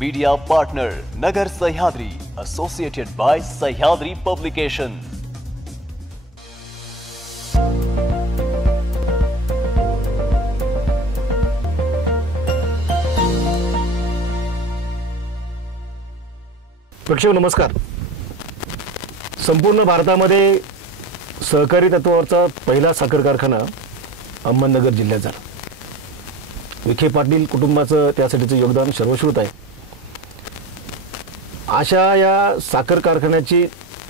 Media partner Nagar Sahyadri, associated by Sahyadri publication. प्रेक्षक नमस्कार। संपूर्ण भारतामध्ये सहकारी तत्वावरचा पहिला साखर कारखाना अहमदनगर जिल्ह्यात झाला। विखे पाटील कुटुंबाचं त्यासाठीचं योगदान सर्वश्रुत आहे। अशा या साखर कारखान्याची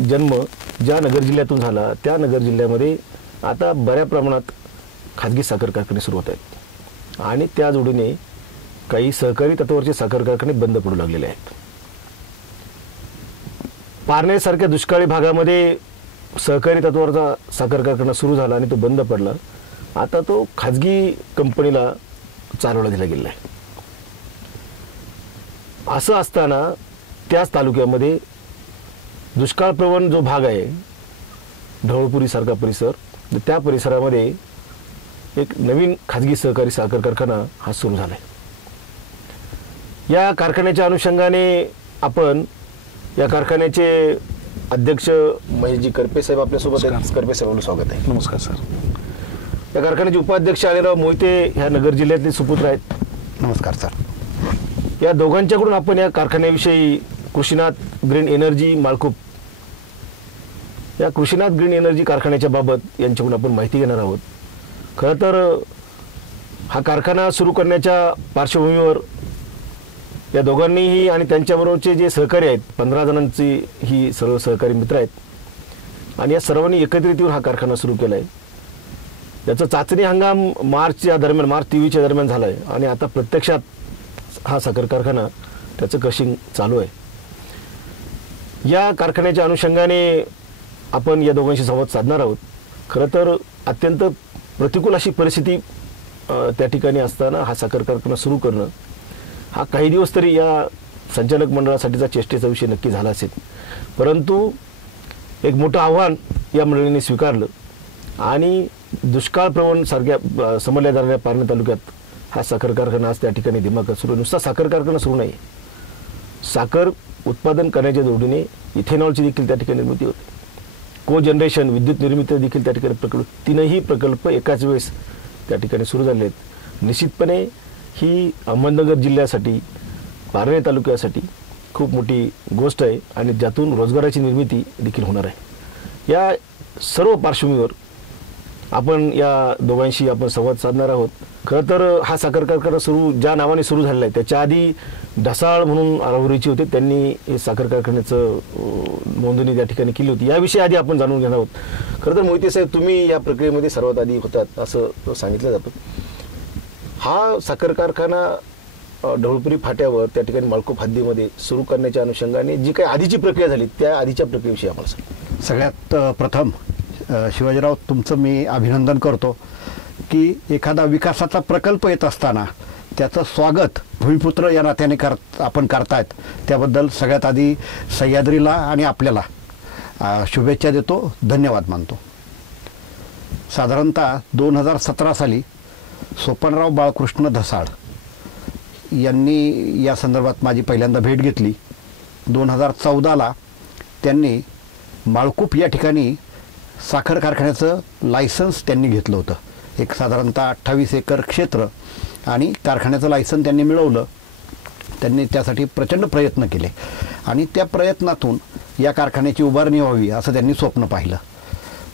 जन्म ज्या नगर जिल्ह्यातून झाला त्या नगर जिल्ह्यामध्ये आता बऱ्या प्रमाणात खाजगी साखर कारखाने सुरू होत आहेत आणि त्या जोडीने काही सहकारी तत्वावरचे साखर कारखाने बंद पडू लागलेले आहेत। पारनेरसारख्या दुष्काळी भागामध्ये सहकारी तत्वावरचा साखर कारखाना सुरू झाला आणि तो बंद पडला। आता तो खाजगी कंपनीला चालवला दिला गेला आहे। असं असताना त्याच तालुक्यामध्ये दुष्काळप्रवण जो भाग आहे ढवळपुरी सारखा परिसर, त्या परिसरामध्ये एक नवीन खाजगी सहकारी साखर कारखाना हा सुरू झाला आहे। या कारखान्याच्या अनुषंगाने आपण या कारखान्याचे अध्यक्ष महेशजी करपे साहेब आपल्यासोबत आहेत। करपे साहेबांचं स्वागत आहे। नमस्कार सर। या कारखान्याचे उपाध्यक्ष अनिलराव मोहिते ह्या नगर जिल्ह्यातले सुपुत्र आहेत। नमस्कार सर। या दोघांच्याकडून आपण या कारखान्याविषयी कृषीनाथ ग्रीन एनर्जी माळकूप या कृषीनाथ ग्रीन एनर्जी कारखान्याच्या बाबत यांच्याकडून आपण माहिती घेणार आहोत। खरं तर हा कारखाना सुरू करण्याच्या पार्श्वभूमीवर या दोघांनीही आणि त्यांच्याबरोबरचे जे सहकारी आहेत 15 जणांची ही सर्व सहकारी मित्र आहेत आणि या सर्वांनी एकत्रित येऊन हा कारखाना सुरू केला आहे। त्याचा चाचणी हंगाम मार्चच्या दरम्यान, मार्च 23च्या दरम्यान झाला आहे आणि आता प्रत्यक्षात हा साखर कारखाना त्याचं क्रशिंग चालू आहे। या कारखान्याच्या अनुषंगाने आपण या दोघांशी संवाद साधणार आहोत। खरं तर अत्यंत प्रतिकूल अशी परिस्थिती त्या ठिकाणी असताना हा साखर कारखाना सुरू करणं हा काही दिवस तरी या संचालक मंडळासाठीचा चेष्टेचा विषय नक्की झाला असेल, परंतु एक मोठं आव्हान या मंडळींनी स्वीकारलं आणि दुष्काळप्रवण सारख्या समजल्या जाणाऱ्या पारनेर तालुक्यात हा साखर कारखाना आज त्या ठिकाणी दिमाखात सुरू। नुसता साखर कारखाना सुरू नाही, साखर उत्पादन करण्याच्या जोडीने इथेनॉलची देखील त्या ठिकाणी निर्मिती होते। को जनरेशन विद्युत निर्मिती देखील त्या ठिकाणी प्रकल्प, तीनही प्रकल्प एकाच वेळेस त्या ठिकाणी सुरू झाले आहेत। निश्चितपणे ही अहमदनगर जिल्ह्यासाठी, पारनेर तालुक्यासाठी खूप मोठी गोष्ट आहे आणि ज्यातून रोजगाराची निर्मिती देखील होणार आहे। या सर्व पार्श्वभूमीवर आपण या दोघांशी आपण संवाद साधणार आहोत। खरं तर हा साखर कारखाना सुरू ज्या नावाने सुरू झालेला आहे त्याच्या आधी ढसाळ म्हणून आरावरीची होते, त्यांनी हे साखर कारखान्याचं नोंदणी त्या ठिकाणी केली होती। याविषयी आधी आपण जाणून घेणार आहोत। खरं तर मोहिते साहेब, तुम्ही या प्रक्रियेमध्ये सर्वात आधी होतात असं सांगितलं जातं। हा साखर कारखाना ढवळपुरी फाट्यावर त्या ठिकाणी माळकूप हद्दीमध्ये सुरू करण्याच्या अनुषंगाने जी काही आधीची प्रक्रिया झाली त्या आधीच्या प्रक्रियेविषयी आम्हाला सांगा। सगळ्यात प्रथम शिवाजीराव तुमचं मी अभिनंदन करतो की एखादा विकासाचा प्रकल्प येत असताना त्याचं स्वागत भूमिपुत्र या नात्याने आपण करतायत, त्याबद्दल सगळ्यात आधी सह्याद्रीला आणि आपल्याला शुभेच्छा देतो, धन्यवाद मानतो। साधारणतः 2017 साली सोपानराव बाळकृष्ण ढसाळ यांनी या संदर्भात माझी पहिल्यांदा भेट घेतली। 2014ला त्यांनी माळकूप या ठिकाणी साखर कारखान्याचं लायसन्स त्यांनी घेतलं होतं। एक साधारणतः 28 एकर क्षेत्र आणि कारखान्याचं लायसन्स त्यांनी मिळवलं। त्यांनी त्यासाठी प्रचंड प्रयत्न केले आणि त्या प्रयत्नातून या कारखान्याची उभारणी व्हावी असं त्यांनी स्वप्न पाहिलं।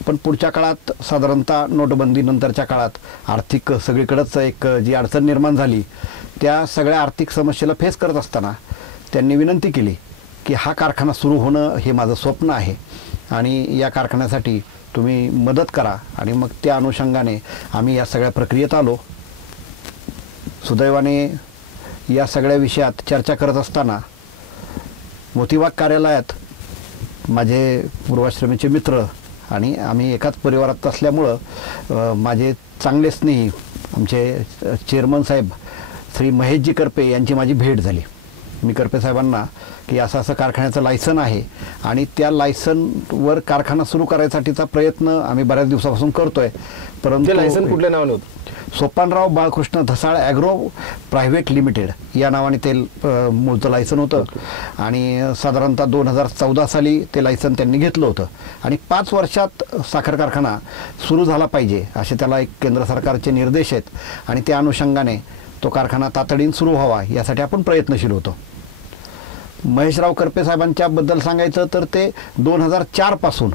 पण पुढच्या काळात साधारणतः नोटबंदीनंतरच्या काळात आर्थिक सगळीकडेच एक जी अडचण निर्माण झाली, त्या सगळ्या आर्थिक समस्येला फेस करत असताना त्यांनी विनंती केली की हा कारखाना सुरू होणं हे माझं स्वप्न आहे आणि या कारखान्यासाठी तुम्ही मदत करा। आणि मग त्या अनुषंगाने आम्ही या सगळ्या प्रक्रियेत आलो। सुदैवाने या सगळ्या विषयात चर्चा करत असताना मोतीबाग कार्यालयात माझे पूर्वाश्रमीचे मित्र आणि आम्ही एकाच परिवारात असल्यामुळं माझे चांगले स्नेही आमचे चेअरमन साहेब श्री महेशजी करपे यांची माझी भेट झाली मी करपे साहेबांना की असं असं कारखान्याचं लायसन आहे आणि त्या लायसनवर कारखाना सुरू करायसाठीचा प्रयत्न आम्ही बऱ्याच दिवसापासून करतोय. परंतु लायसन कुठल्या नावाने होतं? Sopanrao Balkrishna धसाळ agro private limited या नावाने ते मूळचं लायसन होतं आणि साधारणतः 2014 साली ते लायसन त्यांनी घेतलं होतं आणि 5 वर्षात साखर कारखाना सुरू झाला पाहिजे असे त्याला एक केंद्र सरकारचे निर्देश आहेत आणि त्या अनुषंगाने तो कारखाना तातडीने सुरू व्हावा यासाठी आपण प्रयत्नशील होतो. महेशराव करपे साहेबांच्याबद्दल सांगायचं तर ते 2004 पासून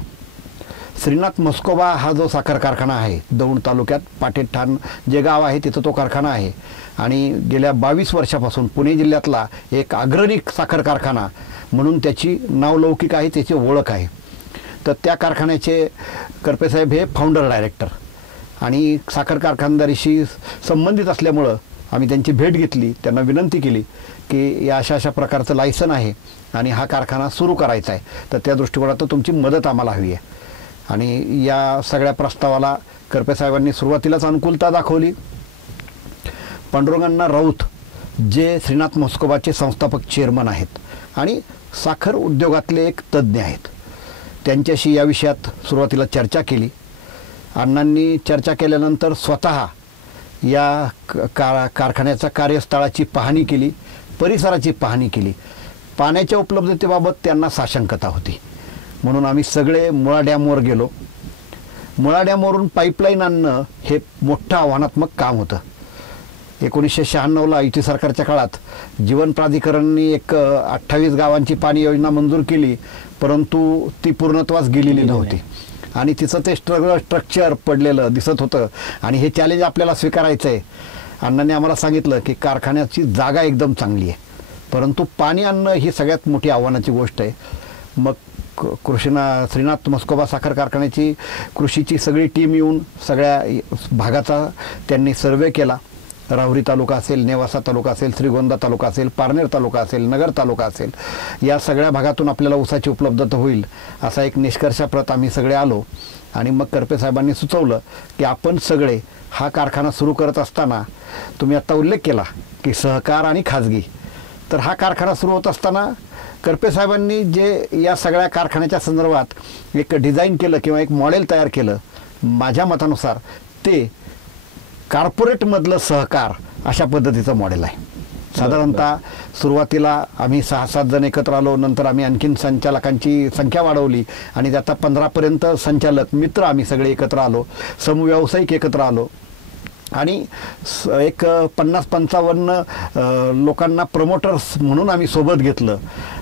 श्रीनाथ मस्कोबा हा जो साखर कारखाना आहे दौंड तालुक्यात पाटेठाण जे गाव आहे तिथं तो कारखाना आहे आणि गेल्या 22 वर्षापासून पुणे जिल्ह्यातला एक अग्रणी साखर कारखाना म्हणून त्याची नावलौकिक आहे, त्याची ओळख आहे. तर त्या कारखान्याचे करपे साहेब हे फाउंडर डायरेक्टर आणि साखर कारखानदारीशी संबंधित असल्यामुळं आम्ही त्यांची भेट घेतली, त्यांना विनंती केली की या अशा अशा प्रकारचं लायसन आहे आणि हा कारखाना सुरू करायचा आहे, तर त्या दृष्टिकोनातून तुमची मदत आम्हाला हवी आहे. आणि या सगळ्या प्रस्तावाला करपे साहेबांनी सुरुवातीलाच अनुकूलता दाखवली. पांडुरंगांना राऊत जे श्रीनाथ मस्कोबाचे संस्थापक चेअरमन आहेत आणि साखर उद्योगातले एक तज्ज्ञ आहेत, त्यांच्याशी या विषयात सुरुवातीला चर्चा केली. अण्णांनी चर्चा केल्यानंतर स्वतः या कारखान्याच्या कार्यस्थळाची पाहणी केली, परिसराची पाहणी केली. पाण्याच्या उपलब्धतेबाबत त्यांना साशंकता होती म्हणून आम्ही सगळे मुळा डॅमवर गेलो. मुळा डॅमवरून पाईपलाईन आणणं हे मोठं आव्हानात्मक काम होतं. 1996ला युती सरकारच्या काळात जीवन प्राधिकरणाने एक 28 गावांची पाणी योजना मंजूर केली, परंतु ती पूर्णत्वास गेलेली नव्हती आणि तिचं ते स्ट्रक्चर पडलेलं दिसत होतं आणि हे चॅलेंज आपल्याला स्वीकारायचं आहे. अण्णांनी आम्हाला सांगितलं की कारखान्याची जागा एकदम चांगली आहे, परंतु पाणी आणणं ही सगळ्यात मोठी आव्हानाची गोष्ट आहे. मग श्रीनाथ मस्कोबा साखर कारखान्याची कृषीची सगळी टीम येऊन सगळ्या भागाचा त्यांनी सर्वे केला. राहुरी तालुका असेल, नेवासा तालुका असेल, श्रीगोंदा तालुका असेल, पारनेर तालुका असेल, नगर तालुका असेल, या सगळ्या भागातून आपल्याला ऊसाची उपलब्धता होईल असा एक निष्कर्षाप्रत आम्ही सगळे आलो. आणि मग करपे साहेबांनी सुचवलं की आपण सगळे हा कारखाना सुरू करत असताना, तुम्ही आत्ता उल्लेख केला की सहकार आणि खाजगी, तर हा कारखाना सुरू होत असताना करपे साहेबांनी जे या सगळ्या कारखान्याच्या संदर्भात एक डिझाईन केलं किंवा एक मॉडेल तयार केलं, माझ्या मतानुसार ते कॉर्पोरेटमधलं सहकार अशा पद्धतीचं मॉडेल आहे. साधारणतः सुरुवातीला आम्ही 6-7 जण एकत्र आलो, नंतर आम्ही आणखीन संचालकांची संख्या वाढवली आणि आता 15पर्यंत संचालक मित्र आम्ही सगळे एकत्र आलो, समव्यावसायिक एकत्र आलो आणि एक 50-55 लोकांना प्रमोटर्स म्हणून आम्ही सोबत घेतलं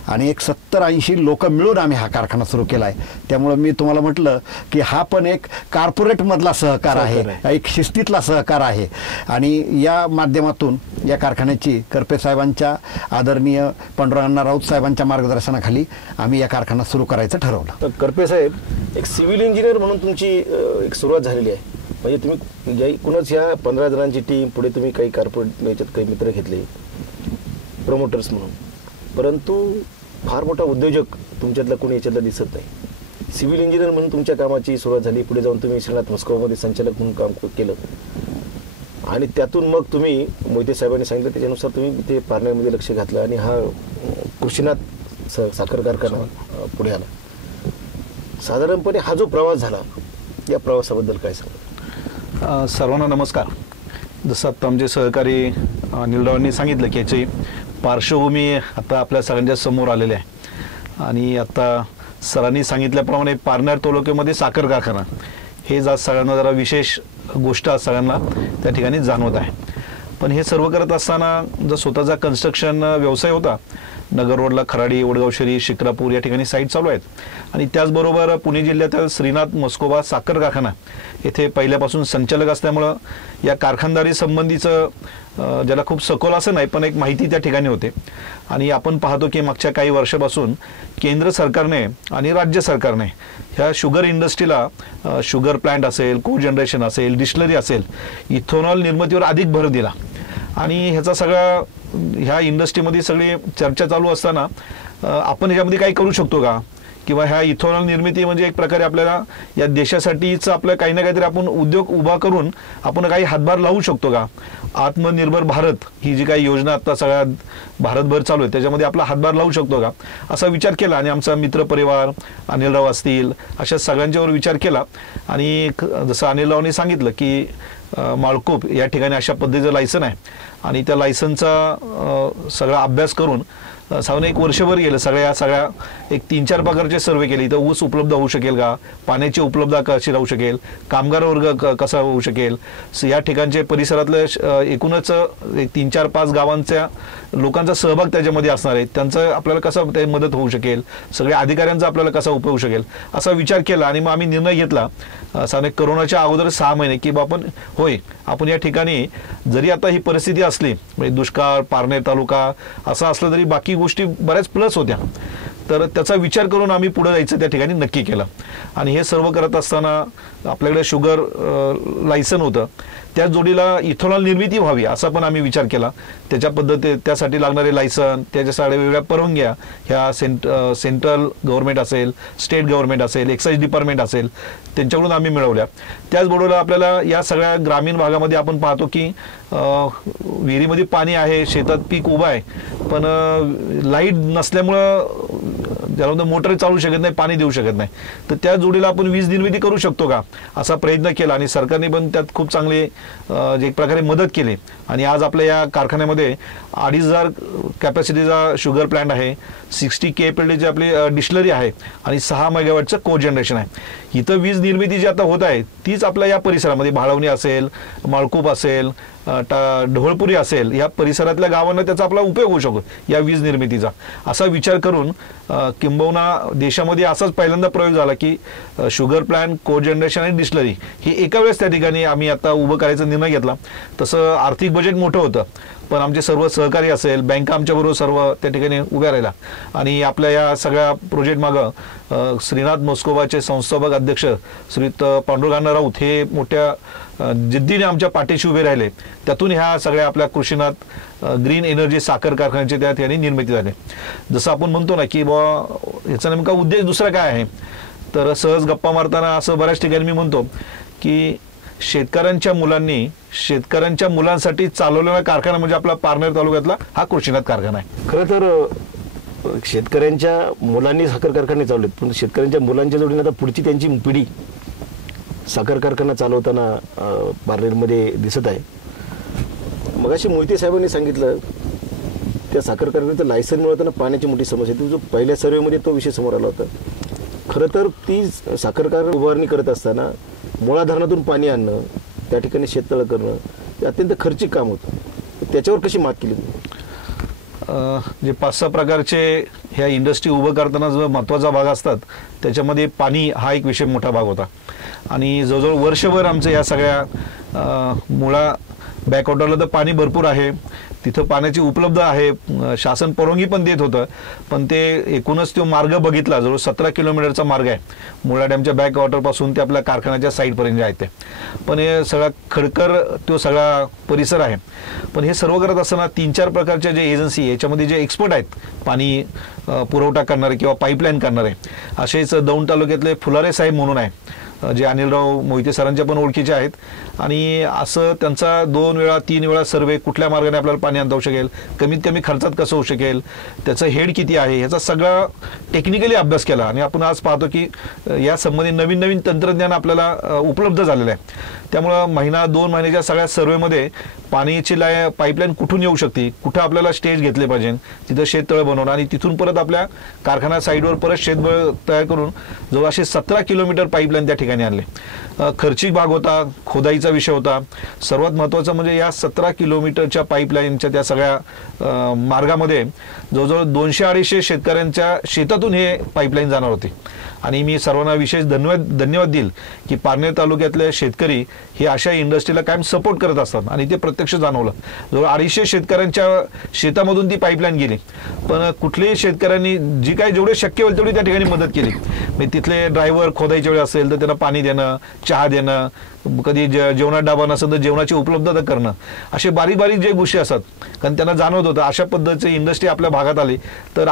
आणि एक 70-80 लोक मिळून आम्ही हा कारखाना सुरू केला आहे. त्यामुळं मी तुम्हाला म्हटलं की हा पण एक कॉर्पोरेटमधला सहकार आहे, एक शिस्तीतला सहकार आहे आणि या माध्यमातून या कारखान्याची करपे साहेबांच्या आदरणीय पांडुरंगांना राऊत साहेबांच्या मार्गदर्शनाखाली आम्ही या कारखाना सुरू करायचं ठरवलं. तर करपे साहेब एक सिव्हिल इंजिनियर म्हणून तुमची एक सुरुवात झालेली आहे, म्हणजे तुम्ही एकूणच ह्या 15 जणांची टीम, पुढे तुम्ही काही कॉर्पोरेट याच्यात काही मित्र घेतले प्रमोटर्स म्हणून, परंतु फार मोठा उद्योजक तुमच्यातला कोणी याच्यातला दिसत नाही. सिव्हिल इंजिनियर म्हणून तुमच्या कामाची सुरुवात झाली, पुढे जाऊन तुम्ही श्रीनाथ मस्कोबामध्ये संचालक म्हणून काम केलं आणि त्यातून मग तुम्ही मोहिते साहेबांनी सांगितलं त्याच्यानुसार तुम्ही ते पारनेरमध्ये लक्ष घातलं आणि हा कृषीनाथ साखर कारखाना पुढे आला. साधारणपणे हा जो प्रवास झाला, या प्रवासाबद्दल काय सांगा? सर्वांना नमस्कार. जसं आता आमचे सहकारी निलरावांनी सांगितलं की याची पार्श्वभूमी आता आपल्या सगळ्यांच्या समोर आलेली आहे आणि आता सरांनी सांगितल्याप्रमाणे पारनेर तालुक्यामध्ये साखर कारखाना हे सगळ्यांना जरा विशेष गोष्ट आज सगळ्यांना त्या ठिकाणी जाणवत आहे. पण हे सर्व करत असताना जो स्वतःचा कन्स्ट्रक्शन व्यवसाय होता, नगर रोडला खराडी, वडगावशेरी, शिक्रापूर या ठिकाणी साईट चालू आहेत आणि त्याचबरोबर पुणे जिल्ह्यातील श्रीनाथ मस्कोबा साखर कारखाना येथे पहिल्यापासून संचालक असल्यामुळं या कारखानदारी संबंधीचं ज्याला खूप सखोल असं नाही पण एक माहिती त्या ठिकाणी होते. आणि आपण पाहतो की मागच्या काही वर्षापासून केंद्र सरकारने आणि राज्य सरकारने ह्या शुगर इंडस्ट्रीला शुगर प्लांट असेल, को जनरेशन असेल, डिस्टिलरी असेल, इथेनॉल निर्मितीवर अधिक भर दिला आणि ह्याचा सगळा ह्या इंडस्ट्रीमध्ये सगळी चर्चा चालू असताना आपण ह्याच्यामध्ये काही करू शकतो का, किंवा ह्या इथेनॉल निर्मिती म्हणजे एक प्रकारे आपल्याला या देशासाठीच आपलं काही ना काहीतरी आपण उद्योग उभा करून आपण काही हातभार लावू शकतो का? आत्मनिर्भर भारत ही जी काही योजना आता सगळ्या भारतभर चालू आहे त्याच्यामध्ये आपला हातभार लावू शकतो का असा विचार केला आणि आमचा मित्रपरिवार अनिलराव असतील अशा सगळ्यांच्यावर विचार केला. आणि जसं अनिलरावने सांगितलं की माळकूप या ठिकाणी अशा पद्धतीचं लायसन आहे आणि त्या लायसनचा सगळा अभ्यास करून साधारण एक वर्षभर गेलं. सगळ्या एक 3-4 प्रकारचे सर्वे केले. इथं ऊस उपलब्ध होऊ शकेल का, पाण्याची उपलब्धता कशी राहू शकेल, कामगार वर्ग कसा होऊ शकेल, या ठिकाणचे परिसरातले एकूणच 3-4-5 गावांच्या लोकांचा सहभाग त्याच्यामध्ये असणार आहे, त्यांचं आपल्याला कसं मदत होऊ शकेल, सगळ्या अधिकाऱ्यांचा आपल्याला कसा उपयोग होऊ शकेल असा विचार केला. आणि मग आम्ही निर्णय घेतला साधारण करोनाच्या अगोदर 6 महिने की आपण या ठिकाणी जरी आता ही परिस्थिती असली म्हणजे दुष्काळ पारनेर तालुका असा असला तरी बाकी गोष्टी बऱ्याच प्लस होत्या, तर त्याचा विचार करून आम्ही पुढे जायचं त्या ठिकाणी नक्की केलं. आणि हे सर्व करत असताना आपल्याकडे शुगर लायसन होतं, त्या जोडीला इथेनॉल निर्मिती व्हावी असा पण आम्ही विचार केला. त्यासाठी लागणारे लायसन, त्याच्यासाठी वेगवेगळ्या परवानग्या ह्या सेंट्रल गव्हर्नमेंट असेल, स्टेट गव्हर्नमेंट असेल, एक्साईज डिपार्टमेंट असेल त्यांच्याकडून आम्ही मिळवल्या. त्याचबरोबर आपल्याला या सगळ्या ग्रामीण भागामध्ये आपण पाहतो की विहिरीमध्ये पाणी आहे, शेतात पीक उभं आहे, पण लाईट नसल्यामुळं ज्याला मोटर चालू शकत नाही, पाणी देऊ शकत नाही, तर त्या जोडीला आपण वीज निर्मिती करू शकतो का असा प्रयत्न केला. आणि सरकारने पण त्यात खूप चांगले एक प्रकारे मदत केली. आणि आज आपल्या या कारखान्यामध्ये 2,500 कॅपॅसिटीचा शुगर प्लांट आहे, 60 KPLDची आपली डिस्टिलरी आहे आणि 6 मेगावॅटचं को जनरेशन आहे. इथं वीज निर्मिती जी आता होत आहे तीच आपल्या या परिसरामध्ये भाळवणी असेल, माळकूप असेल, ढवळपुरी असेल, या परिसरातल्या गावांना त्याचा आपला उपयोग होऊ शकतो या वीज निर्मितीचा असा विचार करून किंबहुना देशामध्ये असाच पहिल्यांदा प्रयोग झाला की शुगर प्लांट, को जनरेशन आणि डिस्टिलरी हे एका वेळेस त्या ठिकाणी आम्ही आता उभं करायचा निर्णय घेतला. तसं आर्थिक बजेट मोठं होतं, पण आमचे सर्व सहकारी असेल, बँका आमच्याबरोबर सर्व त्या ठिकाणी उभ्या राहिला. आणि आपल्या या सगळ्या प्रोजेक्ट मागं श्रीनाथ मस्कोबाचे संस्थापक अध्यक्ष श्रीयुत पांडुरंग राऊत हे मोठ्या जिद्दीने आमच्या पाठीशी उभे राहिले. त्यातून ह्या सगळ्या आपल्या कृषीनाथ ग्रीन एनर्जी साखर कारखान्याची त्या ठिकाणी निर्मिती झाली. जसं आपण म्हणतो ना की बाबा याचा नेमका उद्देश दुसरा काय आहे, तर सहज गप्पा मारताना असं बऱ्याच ठिकाणी मी म्हणतो की शेतकऱ्यांच्या मुलांसाठी चालवलेला कारखाना म्हणजे आपला पारनेर तालुक्यातला हा कृषीनाथ कारखाना आहे. खरं तर शेतकऱ्यांच्या मुलांनी साखर कारखाने चालवलेत, पण शेतकऱ्यांच्या मुलांच्या जोडीने आता पुढची त्यांची पिढी साखर कारखाना चालवताना पारनेरमध्ये दिसत आहे. मगाशी मोहिते साहेबांनी सांगितलं त्या साखर कारखान्याचं लायसन मिळवताना पाण्याची मोठी समस्या होती. जो पहिल्या सर्वेमध्ये तो विषय समोर आला होता. खरं तर ती साखर कारखाना उभारणी करत असताना मुळा धरणातून पाणी आणणं, त्या ठिकाणी शेततळं करणं हे अत्यंत खर्चिक काम होतं. त्याच्यावर कशी मात केली? जे 5-6 प्रकारचे ह्या इंडस्ट्री उभं करताना जो महत्त्वाचा भाग असतात त्याच्यामध्ये पाणी हा एक विषय मोठा भाग होता. आणि जवळजवळ वर्षभर आमचं या सगळ्या मुळा बॅकवॉटरला तर पाणी भरपूर आहे, तिथं पाण्याची उपलब्ध आहे, शासन परवानगी पण देत होतं, पण ते एकूणच तो मार्ग बघितला, जवळ 17 किलोमीटरचा मार्ग आहे मुळा डॅमच्या बॅकवॉटरपासून ते आपल्या कारखान्याच्या साईडपर्यंत जे आहे ते. पण हे सगळा खडकर तो सगळा परिसर आहे. पण हे सर्व करत असताना 3-4 प्रकारच्या जे एजन्सी याच्यामध्ये जे एक्सपर्ट आहेत पाणी पुरवठा करणारे किंवा पाईपलाईन करणारे, असेच दौंड तालुक्यातले फुलारे साहेब म्हणून आहे जे अनिलराव मोहिते सरांच्या पण ओळखीचे आहेत. आणि असं त्यांचा 2 वेळा 3 वेळा सर्वे, कुठल्या मार्गाने आपल्याला पाणी आणता येऊ शकेल, कमीत कमी खर्चात कसं होऊ शकेल, त्याचं हेड किती आहे, ह्याचा सगळा टेक्निकली अभ्यास केला. आणि आपण आज पाहतो की या संबंधी नवीन नवीन तंत्रज्ञान आपल्याला उपलब्ध झालेलं आहे. त्यामुळं 1-2 महिन्याच्या सगळ्या सर्वेमध्ये पाण्याची पाईपलाईन कुठून येऊ शकते, कुठं आपल्याला स्टेज घेतले पाहिजे, तिथं शेततळं बनवणं आणि तिथून परत आपल्या कारखाना साईडवर परत शेततळ तयार करून जवळ असे 17 किलोमीटर पाईपलाईन त्या ठिकाणी आणले. खर्चिक भाग होता, खोदाईचा विषय होता. सर्वात महत्त्वाचं म्हणजे या 17 किलोमीटरच्या पाईपलाईनच्या त्या सगळ्या मार्गामध्ये जवळजवळ 200-250 शेतकऱ्यांच्या शेतातून हे पाईपलाईन जाणार होती. आणि मी सर्वांना विशेष धन्यवाद देईल की पारनेर तालुक्यातले शेतकरी हे अशा इंडस्ट्रीला कायम सपोर्ट करत असतात आणि ते प्रत्यक्ष जाणवलं. जवळ 250 शेतकऱ्यांच्या शेतामधून ती पाईपलाईन गेली, पण कुठल्याही शेतकऱ्यांनी जी काही जेवढे शक्य होईल तेवढी त्या ठिकाणी मदत केली. म्हणजे तिथले ड्रायव्हर खोदायच्या वेळी असेल तर त्यांना पाणी देणं, चहा देणं, कधी जेवणात डाबा नसेल तर जेवणाची उपलब्धता करणं, असे बारीक बारीक जे गोष्टी असतात. कारण त्यांना जाणवत होतं अशा पद्धतीची इंडस्ट्री आपल्या भागात आली तर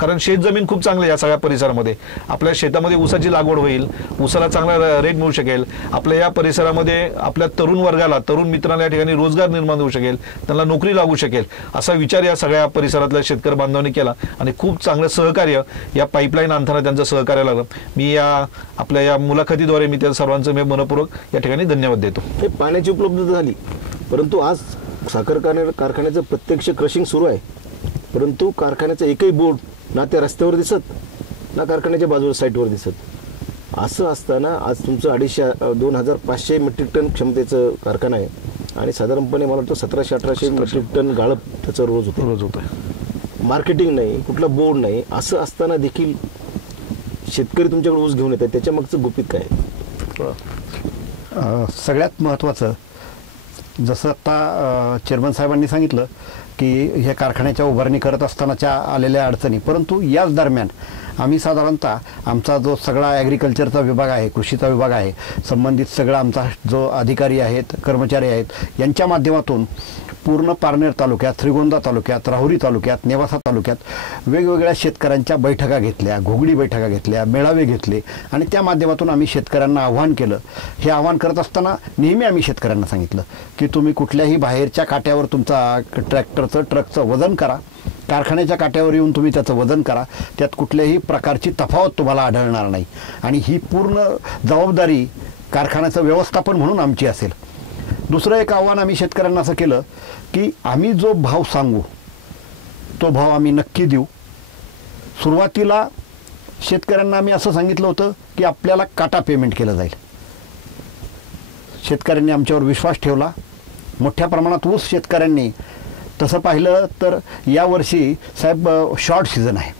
कारण शेत जमीन खूप चांगली आहे या सगळ्या परिसरामध्ये. आपल्या शेतामध्ये ऊसाची लागवड होईल, ऊसाला चांगला रेट मिळू शकेल. आपल्या या परिसरामध्ये आपल्या तरुण वर्गाला, तरुण मित्रांना या ठिकाणी रोजगार निर्माण होऊ शकेल, त्यांना नोकरी लागू शकेल, असा विचार या सगळ्या परिसरातल्या शेतकरी बांधवांनी केला आणि खूप चांगलं सहकार्य या पाईपलाईन आणताना त्यांचं सहकार्य लागलं. मी आपल्या या मुलाखतीद्वारे मी त्या सर्वांचं मी मनपूर्वक या ठिकाणी धन्यवाद देतो. हे पाण्याची उपलब्धता झाली, परंतु आज साखर कारखान्याचं प्रत्यक्ष क्रशिंग सुरू आहे, परंतु कारखान्याचा एकही बोर्ड ना त्या रस्त्यावर दिसत ना कारखान्याच्या बाजूला साईटवर दिसत. असं असताना आज तुमचं 2500 मेट्रिक टन क्षमतेचं कारखाना आहे आणि साधारणपणे मला वाटतं 1700-1800 मेट्रिक टन गाळप त्याचं रोज होतं. मार्केटिंग नाही, कुठला बोर्ड नाही. असं असताना देखील शेतकरी तुमच्याकडे ऊस घेऊन येतात, त्याच्या मागचं गुपित काय आहे? सगळ्यात महत्त्वाचं, जसं आता चेअरमन साहेबांनी सांगितलं की ह्या कारखान्याच्या उभारणी करत असतानाच्या आलेल्या अडचणी, परंतु याच दरम्यान आम्ही साधारणतः आमचा जो सगळा ॲग्रिकल्चरचा विभाग आहे, कृषीचा विभाग आहे, संबंधित सगळा आमचा जो अधिकारी आहेत, कर्मचारी आहेत, यांच्या माध्यमातून पूर्ण पारनेर तालुक्यात, श्रीगोंदा तालुक्यात, राहुरी तालुक्यात, नेवासा तालुक्यात वेगवेगळ्या शेतकऱ्यांच्या बैठका घेतल्या, घोगडी बैठका घेतल्या, मेळावे घेतले आणि त्या माध्यमातून आम्ही शेतकऱ्यांना आव्हान केलं. हे आव्हान करत असताना नेहमी आम्ही शेतकऱ्यांना सांगितलं की तुम्ही कुठल्याही बाहेरच्या काट्यावर तुमचा ट्रकचं वजन करा, कारखान्याच्या काट्यावर येऊन तुम्ही त्याचं वजन करा, त्यात कुठल्याही प्रकारची तफावत तुम्हाला आढळणार नाही आणि ही पूर्ण जबाबदारी कारखान्याचं व्यवस्थापन म्हणून आमची असेल. दुसरं एक आव्हान आम्ही शेतकऱ्यांना असं केलं की आम्ही जो भाव सांगू तो भाव आम्ही नक्की देऊ. सुरुवातीला शेतकऱ्यांना आम्ही असं सांगितलं होतं की आपल्याला काटा पेमेंट केलं जाईल. शेतकऱ्यांनी आमच्यावर विश्वास ठेवला. मोठ्या प्रमाणात ऊस शेतकऱ्यांनी, तसं पाहिलं तर यावर्षी साहेब शॉर्ट सीझन आहे,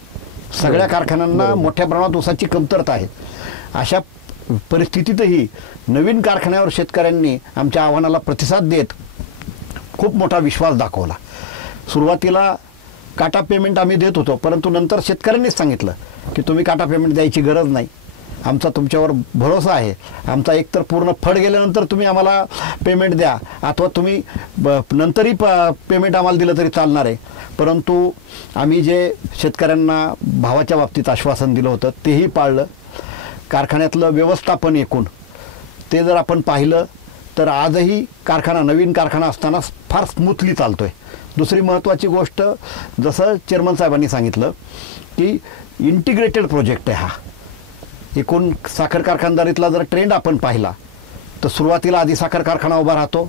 सगळ्या कारखान्यांना मोठ्या प्रमाणात ऊसाची कमतरता आहे. अशा परिस्थितीतही नवीन कारखान्यावर शेतकऱ्यांनी आमच्या आव्हानाला प्रतिसाद देत खूप मोठा विश्वास दाखवला. सुरुवातीला काटा पेमेंट आम्ही देत होतो, परंतु नंतर शेतकऱ्यांनीच सांगितलं की तुम्ही काटा पेमेंट द्यायची गरज नाही, आमचा तुमच्यावर भरोसा आहे. आमचा एकतर पूर्ण फड गेल्यानंतर तुम्ही आम्हाला पेमेंट द्या अथवा तुम्ही नंतरही पेमेंट आम्हाला दिलं तरी चालणार आहे. परंतु आम्ही जे शेतकऱ्यांना भावाच्या बाबतीत आश्वासन दिलं होतं तेही पाळलं. कारखान्यातलं व्यवस्थापन एकूण ते जर आपण पाहिलं तर आजही कारखाना, नवीन कारखाना असताना फार स्मूथली चालतो आहे. दुसरी महत्त्वाची गोष्ट, जसं चेअरमन साहेबांनी सांगितलं की इंटिग्रेटेड प्रोजेक्ट आहे हा. एकूण साखर कारखानदारीतला जर ट्रेंड आपण पाहिला तर सुरुवातीला आधी साखर कारखाना उभा राहतो,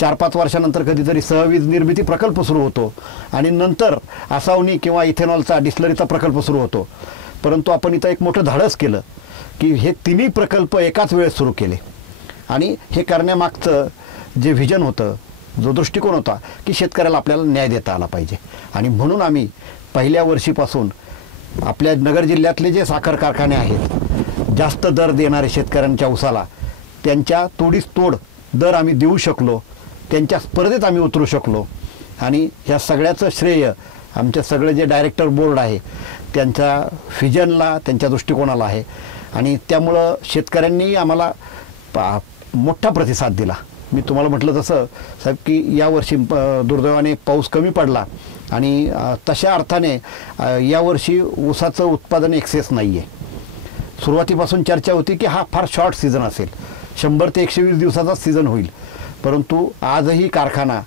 4-5 वर्षानंतर कधीतरी सहवीज निर्मिती प्रकल्प सुरू होतो आणि नंतर आसावनी किंवा इथेनॉलचा डिस्लरीचा प्रकल्प सुरू होतो. परंतु आपण इथं एक मोठं धाडस केलं की हे तिन्ही प्रकल्प एकाच वेळेस सुरू केले आणि हे करण्यामागचं जे व्हिजन होतं, जो दृष्टिकोन होता की शेतकऱ्याला आपल्याला न्याय देता आला पाहिजे आणि म्हणून आम्ही पहिल्या वर्षीपासून आपल्या नगर जिल्ह्यातले जे साखर कारखाने आहेत, जास्त दर देणारे शेतकऱ्यांच्या ऊसाला, त्यांच्या तोडीस तोड दर आम्ही देऊ शकलो, त्यांच्या स्पर्धेत आम्ही उतरू शकलो आणि ह्या सगळ्याचं श्रेय आमच्या सगळे जे डायरेक्टर बोर्ड आहे त्यांच्या व्हिजनला, त्यांच्या दृष्टिकोनाला आहे आणि त्यामुळं शेतकऱ्यांनी आम्हाला मोठा प्रतिसाद दिला. मी तुम्हाला म्हटलं तसं साहेब की यावर्षी दुर्दैवाने पाऊस कमी पडला आणि तशा अर्थाने यावर्षी ऊसाचं उत्पादन एक्सेस नाही आहे. सुरुवातीपासून चर्चा होती की हा फार शॉर्ट सीझन असेल, 100 ते 120 दिवसाचा सीझन होईल, परंतु आजही कारखाना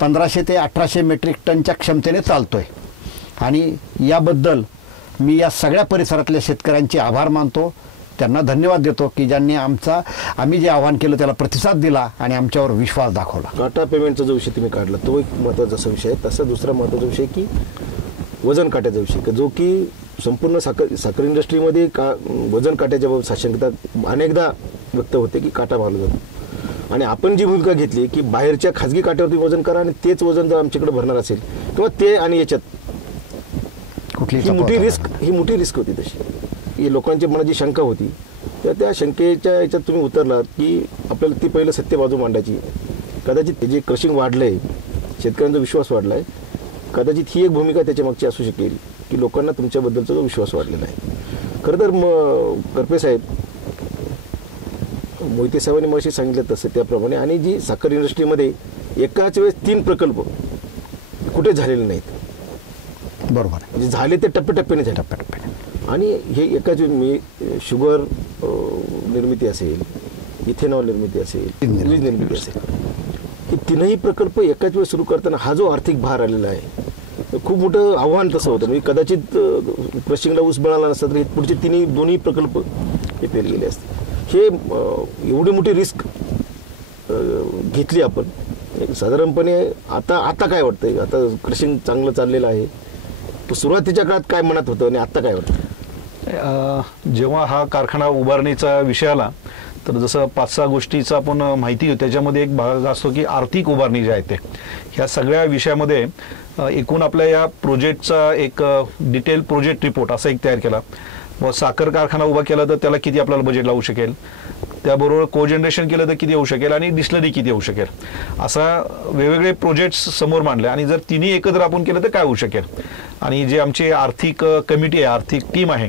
1500 ते 1800 मेट्रिक टनच्या क्षमतेने चालतो आहे आणि याबद्दल मी या सगळ्या परिसरातल्या शेतकऱ्यांचे आभार मानतो, त्यांना धन्यवाद देतो की ज्यांनी आम्ही जे आव्हान केलं त्याला प्रतिसाद दिला आणि आमच्यावर विश्वास दाखवला. काटा पेमेंटचा जो विषय तुम्ही काढला तो एक महत्त्वाचा विषय आहे. तसा दुसरा महत्त्वाचा विषय की वजन काट्याचा विषय, जो की संपूर्ण साखर इंडस्ट्रीमध्ये वजन काट्याच्या बाबत साशंकता अनेकदा व्यक्त होते की काटा मारला जातो आणि आपण जी भूमिका घेतली की बाहेरच्या खाजगी काट्यावरती वजन करा आणि तेच वजन जर आमच्याकडे भरणार असेल किंवा ते आणि याच्यात ही मोठी रिस्क होती. तशी ही लोकांच्या मनात जी शंका होती त्या शंकेच्या याच्यात तुम्ही उतरलात की आपल्याला ती पहिलं सत्य बाजू मांडायची. कदाचित जे क्रशिंग वाढलं आहे, शेतकऱ्यांचा विश्वास वाढला आहे, कदाचित ही एक भूमिका त्याच्या मागची असू शकेल की लोकांना तुमच्याबद्दलचा जो विश्वास वाढलेला आहे. खरं तर करपे साहेब, मोहिते साहेबांनी मगाशी सांगितलं तसं त्याप्रमाणे, आणि जी साखर इंडस्ट्रीमध्ये एकाच वेळेस 3 प्रकल्प कुठे झालेले नाहीत. बरोबर आहे. म्हणजे झाले ते टप्प्याटप्प्याने झाले. आणि हे एकाच शुगर निर्मिती असेल, इथेनॉल निर्मिती असेल, वीज निर्मिती असेल, हे 3ही प्रकल्प एकाच वेळेस सुरू करताना हा जो आर्थिक भार आलेला आहे, खूप मोठं आव्हान तसं होतं. म्हणजे कदाचित क्रशिंगला ऊस मिळाला नसता तर पुढचे दोन्ही प्रकल्प हे फेल गेले असते. हे एवढी मोठी रिस्क घेतली आपण. साधारणपणे आता काय वाटतंय? आता क्रशिंग चांगलं चाललेलं आहे, सुरुवातीच्या काळात काय मनात होतं आणि आता काय वाटतं? जेव्हा हा कारखाना उभारणीचा विषय आला तर जसं 5-6 गोष्टीचा आपण माहिती होती, त्याच्यामध्ये एक भाग असतो की आर्थिक उभारणी जी आहे ते, ह्या सगळ्या विषयामध्ये एकूण आपल्या या प्रोजेक्टचा एक डिटेल प्रोजेक्ट रिपोर्ट असा एक तयार केला. व साखर कारखाना उभा केला तर त्याला किती आपल्याला बजेट लावू शकेल, त्याबरोबर को जनरेशन केलं तर किती होऊ शकेल आणि डिस्लरी किती होऊ शकेल, असा वेगवेगळे प्रोजेक्ट्स समोर मांडले. आणि जर तिन्ही एकत्र आपण केलं तर काय होऊ शकेल. आणि जे आमची आर्थिक कमिटी आहे, आर्थिक टीम आहे,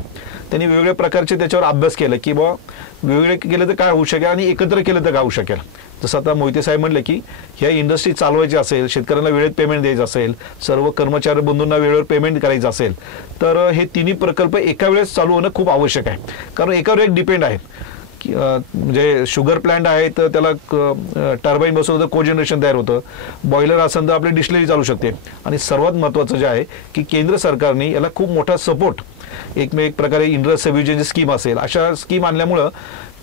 त्यांनी वेगवेगळ्या प्रकारचे त्याच्यावर अभ्यास केला की बुवा वेगवेगळे केलं तर काय होऊ शकेल आणि एकत्र केलं तर काय होऊ शकेल. जसं आता मोहिते साहेब म्हणले की ह्या इंडस्ट्री चालवायची असेल, शेतकऱ्यांना वेळेत पेमेंट द्यायचं असेल, सर्व कर्मचारी बंधूंना वेळेवर पेमेंट करायचं असेल, तर हे तिन्ही प्रकल्प एका वेळेस चालू होणं खूप आवश्यक आहे. कारण एकावर एक डिपेंड आहे. म्हणजे शुगर प्लांट आहे तर त्याला टर्बाईन बसवलं तर को जनरेशन तयार होतं, बॉयलर असेल तर आपली डिस्टिलरी चालू शकते. आणि सर्वात महत्त्वाचं जे आहे की केंद्र सरकारने याला खूप मोठा सपोर्ट, एक प्रकारे इंडस्ट्री सब्सिडी स्कीम असेल, अशा स्कीम आणल्यामुळं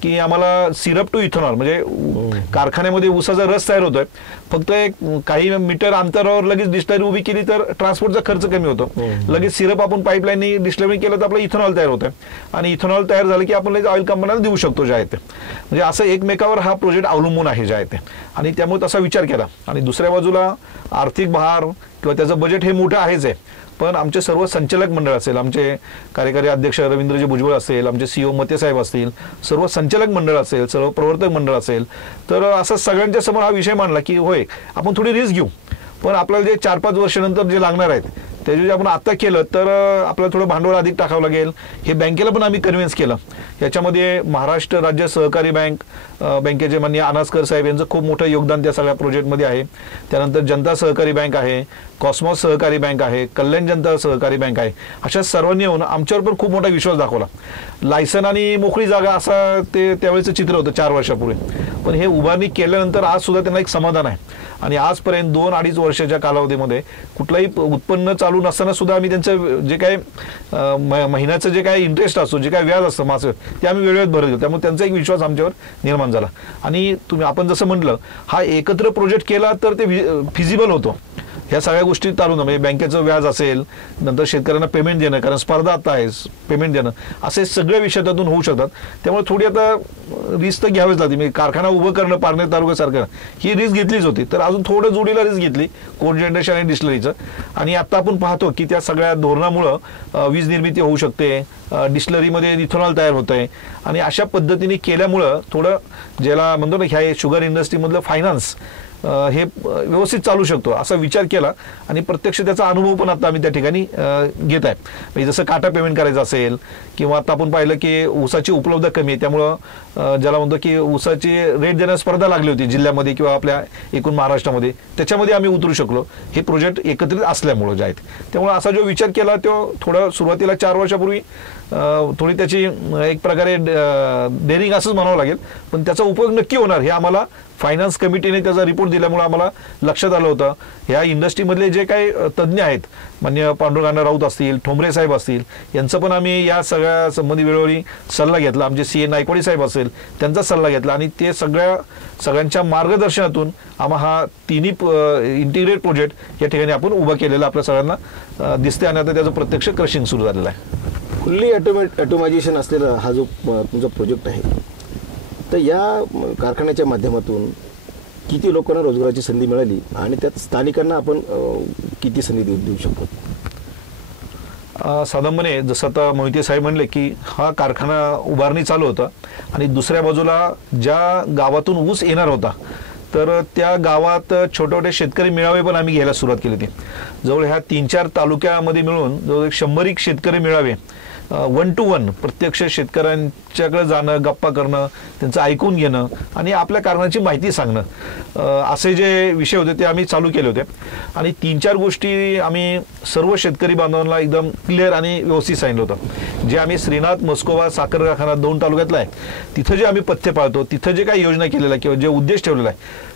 की आम्हाला सिरप टू इथेनॉल म्हणजे कारखान्यामध्ये ऊसाचा रस तयार होतोय, फक्त एक काही मीटर अंतरावर लगेच डिस्टिलरी उभी केली तर ट्रान्सपोर्टचा खर्च कमी होतो. लगेच सिरप आपण पाईपलाईनने डिस्टिलरी केलं तर आपलं इथेनॉल तयार होतंय आणि इथेनॉल तयार झालं की आपण लगेच ऑइल कंपन्यांना देऊ शकतो जे आहे ते. म्हणजे असं एकमेकावर हा प्रोजेक्ट अवलंबून आहे जे आहे ते. आणि त्यामुळे तसा विचार केला. आणि दुसऱ्या बाजूला आर्थिक भार किंवा त्याचं बजेट हे मोठं आहेच आहे, पण आमचे सर्व संचालक मंडळ असेल, आमचे कार्यकारी अध्यक्ष रवींद्रजी भुजबळ असेल, आमचे CEO मते साहेब असतील, सर्व संचालक मंडळ असेल, सर्व प्रवर्तक मंडळ असेल, तर असं सगळ्यांच्या समोर हा विषय मांडला की होय आपण थोडी रिस्क घेऊ, पण आपल्याला जे 4-5 वर्षानंतर जे लागणार आहेत त्याचे जे आपण आत्ता केलं तर आपल्याला थोडं भांडवल अधिक टाकावं लागेल. हे बँकेला पण आम्ही कन्व्हिन्स केलं. याच्यामध्ये महाराष्ट्र राज्य सहकारी बँकेचे माननीय अनासकर साहेब यांचं खूप मोठं योगदान त्या सगळ्या प्रोजेक्टमध्ये आहे. त्यानंतर जनता सहकारी बँक आहे, कॉस्मॉस सहकारी बँक आहे, कल्याण जनता सहकारी बँक आहे. अशा सर्वांनी येऊन आमच्यावर पण खूप मोठा विश्वास दाखवला. लायसन आणि मोकळी जागा असा ते त्यावेळेचं चित्र होतं 4 वर्षापूर्वी, पण हे उभारणी केल्यानंतर आज सुद्धा त्यांना एक समाधान आहे. आणि आजपर्यंत 2-2.5 वर्षाच्या कालावधीमध्ये कुठलाही उत्पन्न चालू नसताना सुद्धा आम्ही त्यांचं जे काय महिन्याचं जे काय इंटरेस्ट असतो, जे काय व्याज असतं मासिक, ते आम्ही वेळेत भरत गेलो. त्यामुळे त्यांचा एक विश्वास आमच्यावर निर्माण झाला. आणि आपण जसं म्हटलं हा एकत्र प्रोजेक्ट केला तर ते फिजिबल होतो. ह्या सगळ्या गोष्टी चालून म्हणजे बँकेचं व्याज असेल, नंतर शेतकऱ्यांना पेमेंट देणं, कारण स्पर्धा आता आहे, पेमेंट देणं, असे सगळे विषय त्यातून होऊ शकतात. त्यामुळे थोडी आता रिस्क तर घ्यावीच लागते. म्हणजे कारखाना उभं करणं पारनेर तालुक्यासारखं ही रिस्क घेतलीच होती, तर अजून थोडं जोडीला रिस्क घेतली कोल्ड जनरेशन आणि डिस्टिलरीचं. आणि आता आपण पाहतो की त्या सगळ्या धोरणामुळं वीज निर्मिती होऊ शकते, डिस्टिलरीमध्ये इथेनॉल तयार होत आहे. आणि अशा पद्धतीने केल्यामुळं थोडं ज्याला म्हणतो ना ह्या शुगर इंडस्ट्रीमधलं फायनान्स हे व्यवस्थित चालू शकतो असा विचार केला. आणि प्रत्यक्ष त्याचा अनुभव पण आता आम्ही त्या ठिकाणी घेत आहे. म्हणजे जसं काटा पेमेंट करायचं असेल किंवा आता आपण पाहिलं की ऊसाची उपलब्धता कमी आहे, त्यामुळं ज्याला म्हणतो की ऊसाची रेट देण्यास स्पर्धा लागली होती जिल्ह्यामध्ये किंवा आपल्या एकूण महाराष्ट्रामध्ये, त्याच्यामध्ये आम्ही उतरू शकलो हे प्रोजेक्ट एकत्रित असल्यामुळं जे आहेत. त्यामुळे असा जो विचार केला तो थोडा सुरुवातीला 4 वर्षापूर्वी थोडी त्याची एक प्रकारे डेअरिंग असंच म्हणावं लागेल, पण त्याचा उपयोग नक्की होणार हे आम्हाला फायनान्स कमिटीने त्याचा रिपोर्ट दिल्यामुळे आम्हाला लक्षात आलं होतं. ह्या इंडस्ट्रीमधले जे काही तज्ज्ञ आहेत, माननीय पांडुरंग राऊत असतील, ठोंबरे साहेब असतील, यांचं पण आम्ही या सगळ्या संबंधी वेळोवेळी सल्ला घेतला. आमचे CA नायकवाडी साहेब असेल त्यांचा सल्ला घेतला. आणि ते सगळ्यांच्या मार्गदर्शनातून आम्हा हा तिन्ही इंटिग्रेट प्रोजेक्ट या ठिकाणी आपण उभा केलेला आपल्या सगळ्यांना दिसते. आणि आता त्याचं प्रत्यक्ष क्रशिंग सुरू झालेलं आहे. फुल्ली ऑटोमायझेशन असलेला हा जो तुमचा प्रोजेक्ट आहे, तर या कारखान्याच्या माध्यमातून किती लोकांना रोजगाराची संधी मिळाली आणि त्यात स्थानिकांना आपण किती संधी देऊ शकतो? साधारणपणे जसं आता मोहिते साहेब म्हणले की हा कारखाना उभारणी चालू होता आणि दुसऱ्या बाजूला ज्या गावातून ऊस येणार होता तर त्या गावात छोटे छोटे शेतकरी मेळावे पण आम्ही घ्यायला सुरुवात केली होती. जवळ ह्या 3-4 तालुक्यामध्ये मिळून जवळ 100 शेतकरी मेळावे 1 to 1 प्रत्यक्ष शेतकऱ्यांच्याकडे जाणं, गप्पा करणं, त्यांचं ऐकून घेणं आणि आपल्या कारखान्याची माहिती सांगणं, असे जे विषय होते ते आम्ही चालू केले होते. आणि 3-4 गोष्टी आम्ही सर्व शेतकरी बांधवांना एकदम क्लिअर आणि व्यवस्थित सांगितलं होतं. जे आम्ही श्रीनाथ मस्कोबा साखर कारखाना 2 तालुक्यातला आहे, तिथं जे आम्ही पथ्य पाळतो, तिथं जे काही योजना केलेला आहे किंवा जे उद्देश ठेवलेला आहे,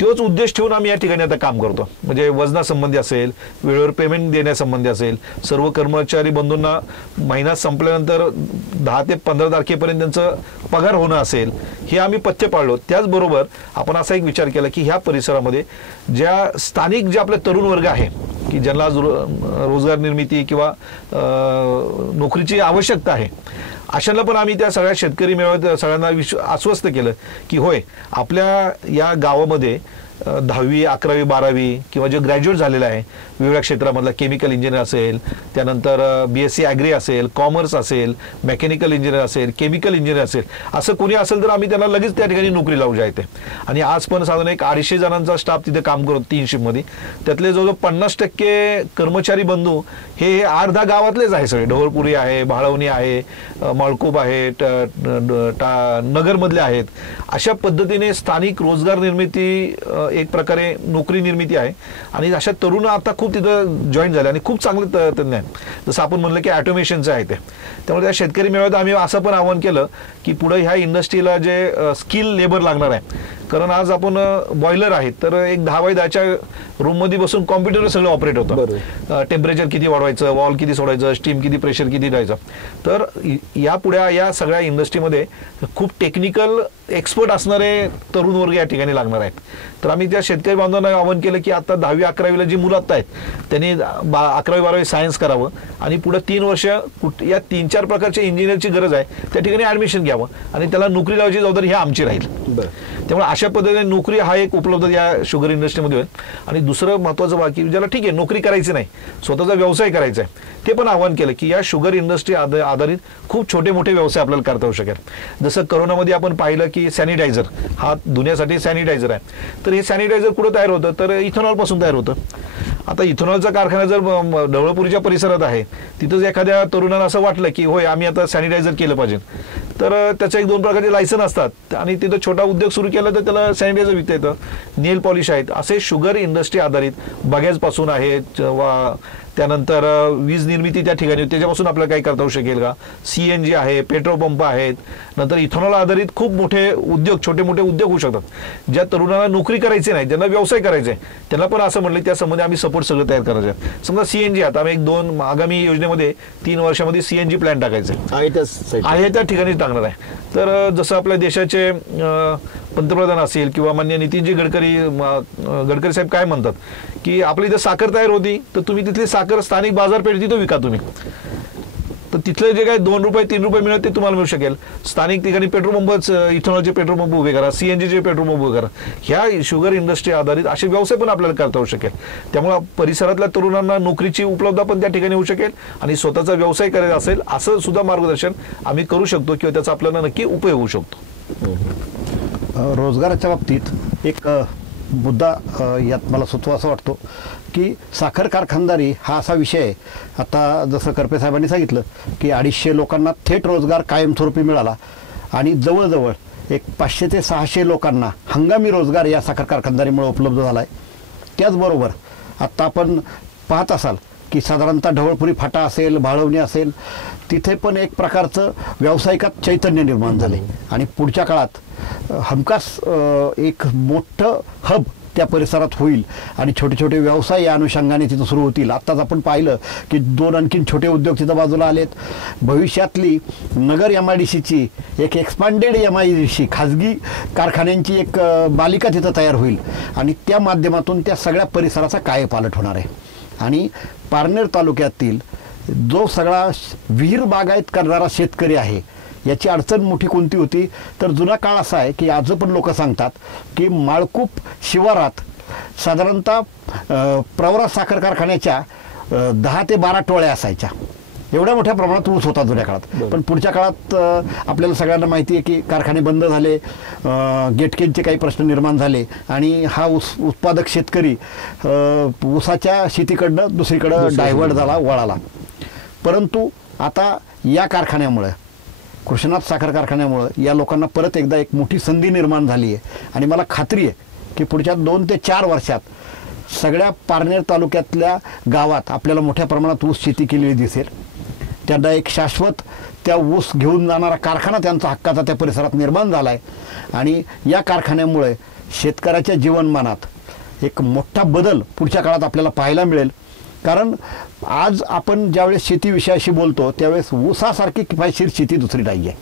तोच उद्देश ठेवून आम्ही या ठिकाणी आता काम करतो. म्हणजे वजनासंबंधी असेल, वेळेवर पेमेंट देण्यासंबंधी असेल, सर्व कर्मचारी बंधूंना महिना संपल्यानंतर 10 ते 15 तारखेपर्यंत त्यांचं पगार होणं असेल, हे आम्ही पथ्य पाळलो. त्याचबरोबर आपण असा एक विचार केला की ह्या परिसरामध्ये ज्या स्थानिक जे आपले तरुण वर्ग आहे की ज्यांना रोजगार निर्मिती किंवा नोकरीची आवश्यकता आहे, अशांना पण आम्ही त्या सगळ्या शेतकरी मेळाव्यात सगळ्यांना आश्वस्त केलं की होय, आपल्या या गावामध्ये 10वी 11वी 12वी किंवा जे ग्रॅज्युएट झालेलं आहे वेगवेगळ्या क्षेत्रामधला, केमिकल इंजिनियर असेल, त्यानंतर BSc ॲग्री असेल, कॉमर्स असेल, मेकॅनिकल इंजिनियर असेल, केमिकल इंजिनियर असेल, असं कोणी असेल तर आम्ही त्यांना लगेच त्या ठिकाणी नोकरी लावू जायते. आणि आज पण साधारण एक 250 जणांचा स्टाफ तिथे काम करतो 3 शिफ्टमध्ये. त्यातले जवळजवळ 50% कर्मचारी बंधू हे अर्धा गावातलेच आहे सगळे. ढवळपुरी आहे, भाळवणी आहे, माळकूप आहे, नगरमधले आहेत. अशा पद्धतीने स्थानिक रोजगार निर्मिती एक प्रकारे नोकरी निर्मिती आहे. आणि अशा तरुण आता खूप तिथं जॉईन झाले आणि खूप चांगले तज्ञ आहेत. जसं आपण म्हणलं की ऑटोमेशनचं आहे ते. त्यामुळे त्या शेतकरी मेळाव्यात आम्ही असं पण आवाहन केलं की पुढे ह्या इंडस्ट्रीला जे स्किल लेबर लागणार आहे, कारण आज आपण बॉयलर आहेत तर एक 10 बाय 10च्या रूममध्ये बसून कॉम्प्युटर सगळं ऑपरेट होतं. टेम्परेचर किती वाढवायचं, वॉल किती सोडायचं, स्टीम किती, प्रेशर किती द्यायचं. तर यापुढे या सगळ्या इंडस्ट्रीमध्ये खूप टेक्निकल एक्सपर्ट असणारे तरुण वर्ग या ठिकाणी लागणार आहेत. तर आम्ही त्या शेतकरी बांधवांना आवाहन केलं की आता 10वी 11वीला जी मुलं आता आहेत त्यांनी 11वी 12वी सायन्स करावं आणि पुढे 3 वर्ष या 3-4 प्रकारच्या इंजिनियरची गरज आहे त्या ठिकाणी ॲडमिशन घ्यावं आणि त्याला नोकरी लावायची जबाबदारी ही आमची राहील. त्यामुळे अशा पद्धतीने नोकरी हा एक उपलब्ध या शुगर इंडस्ट्रीमध्ये होईल. आणि दुसरं महत्त्वाचं बाकी ज्याला ठीक आहे नोकरी करायची नाही, स्वतःचा व्यवसाय करायचा आहे, ते पण आवाहन केलं की या शुगर इंडस्ट्री आधारित खूप छोटे मोठे व्यवसाय आपल्याला करता येऊ शकेल. जसं करोनामध्ये आपण पाहिलं की सॅनिटायझर हा धुण्यासाठी सॅनिटायझर आहे, तर हे सॅनिटायझर कुठं तयार होतं तर इथेनॉलपासून तयार होतं. आता इथेनॉलचा कारखाना जर ढवळपुरीच्या परिसरात आहे, तिथंच एखाद्या तरुणाला असं वाटलं की होय आम्ही आता सॅनिटायझर केलं पाहिजे, तर त्याच्या 1-2 प्रकारचे लायसन असतात आणि तिथं छोटा उद्योग सुरू केला तर त्याला सॅनिटायझर विकता येतं. नेल पॉलिश आहेत, असे शुगर इंडस्ट्री आधारित बगॅजपासून आहेत, त्यानंतर वीज निर्मिती त्या ठिकाणी त्याच्यापासून आपल्याला काही करता येऊ शकेल का, CNG आहे, पेट्रोल पंप आहेत, नंतर इथेनॉल आधारित खूप मोठे उद्योग, छोटे मोठे उद्योग होऊ शकतात. ज्या तरुणांना नोकरी करायची नाही, ज्यांना व्यवसाय करायचा आहे, त्यांना पण असं म्हटलं त्या संबंधी आम्ही सपोर्ट सगळं तयार करायचं आहे. समजा CNG आता आम्ही 2 आगामी योजनेमध्ये 3 वर्षामध्ये CNG प्लॅन टाकायचं आहे त्या ठिकाणी टाकणार आहे. तर जसं आपल्या देशाचे पंतप्रधान असेल किंवा माननीय नितीनजी गडकरी साहेब काय म्हणतात की आपली इथं साखर तयार होती तर तुम्ही तिथली साखर स्थानिक बाजारपेठ तिथं विका तुम्ही, तर तिथले जे काही 2 रुपये 3 रुपये मिळत ते तुम्हाला मिळू शकेल. स्थानिक ठिकाणी पेट्रोल पंपच, इथेनॉलचे पेट्रोल पंप उभे करा, CNGचे पेट्रोल पंप उभे करा. ह्या शुगर इंडस्ट्री आधारित असे व्यवसाय पण आपल्याला करता येऊ शकेल. त्यामुळे परिसरातल्या तरुणांना नोकरीची उपलब्धता पण त्या ठिकाणी होऊ शकेल आणि स्वतःचा व्यवसाय करायचा असेल असं सुद्धा मार्गदर्शन आम्ही करू शकतो किंवा त्याचा आपल्याला नक्की उपयोग होऊ शकतो. रोजगाराच्या बाबतीत एक मुद्दा यात मला सुचवासा वाटतो की साखर कारखानदारी हा असा विषय आहे. आता जसं करपे साहेबांनी सांगितलं की 250 लोकांना थेट रोजगार कायमस्वरूपी मिळाला आणि जवळजवळ एक 500 ते 600 लोकांना हंगामी रोजगार या साखर कारखानदारीमुळे उपलब्ध झाला आहे. त्याचबरोबर आत्ता आपण पाहत असाल की साधारणतः ढवळपुरी फाटा असेल, भाळवणी असेल, तिथे पण एक प्रकारचं व्यावसायिकात चैतन्य निर्माण झाले आणि पुढच्या काळात हमखास एक मोठं हब त्या परिसरात होईल आणि छोटे छोटे व्यवसाय या अनुषंगाने तिथं सुरू होतील. आत्ताच आपण पाहिलं की 2 आणखीन छोटे उद्योग तिथं बाजूला आलेत. भविष्यातली नगर MIDCची एक एक्सपांडेड MIDC खाजगी कारखान्यांची एक मालिका तिथं तयार होईल आणि त्या माध्यमातून त्या सगळ्या परिसराचा कायापालट होणार आहे. आणि पारनेर तालुक्यातील जो सगळा विहीर बागायत करणारा शेतकरी आहे याची अडचण मोठी कोणती होती तर जुना काळ असा आहे की आज पण लोक सांगतात की माळकूप शिवारात साधारणतः प्रवरा साखर कारखान्याच्या 10 ते 12 टोळ्या असायच्या. एवढ्या मोठ्या प्रमाणात ऊस होता जुन्या काळात. पण पुढच्या काळात आपल्याला सगळ्यांना माहिती आहे की कारखाने बंद झाले, गेटकेनचे काही प्रश्न निर्माण झाले आणि हा उत्पादक शेतकरी ऊसाच्या शेतीकडनं दुसरीकडं डायव्हर्ट झाला, वळाला. परंतु आता या कारखान्यामुळं, कृष्णात साखर कारखान्यामुळं या लोकांना परत एकदा एक मोठी संधी निर्माण झाली आहे आणि मला खात्री आहे की पुढच्या 2 ते 4 वर्षात सगळ्या पारनेर तालुक्यातल्या गावात आपल्याला मोठ्या प्रमाणात ऊस शेती केलेली दिसेल. त्यांना एक शाश्वत त्या ऊस घेऊन जाणारा कारखाना त्यांचा हक्काचा त्या परिसरात निर्माण झाला आहे आणि या कारखान्यामुळे शेतकऱ्याच्या जीवनमानात एक मोठा बदल पुढच्या काळात आपल्याला पाहायला मिळेल. कारण आज आपण ज्यावेळेस शेतीविषयाशी बोलतो त्यावेळेस ऊसासारखी किफायतशीर शेती दुसरी नाही आहे.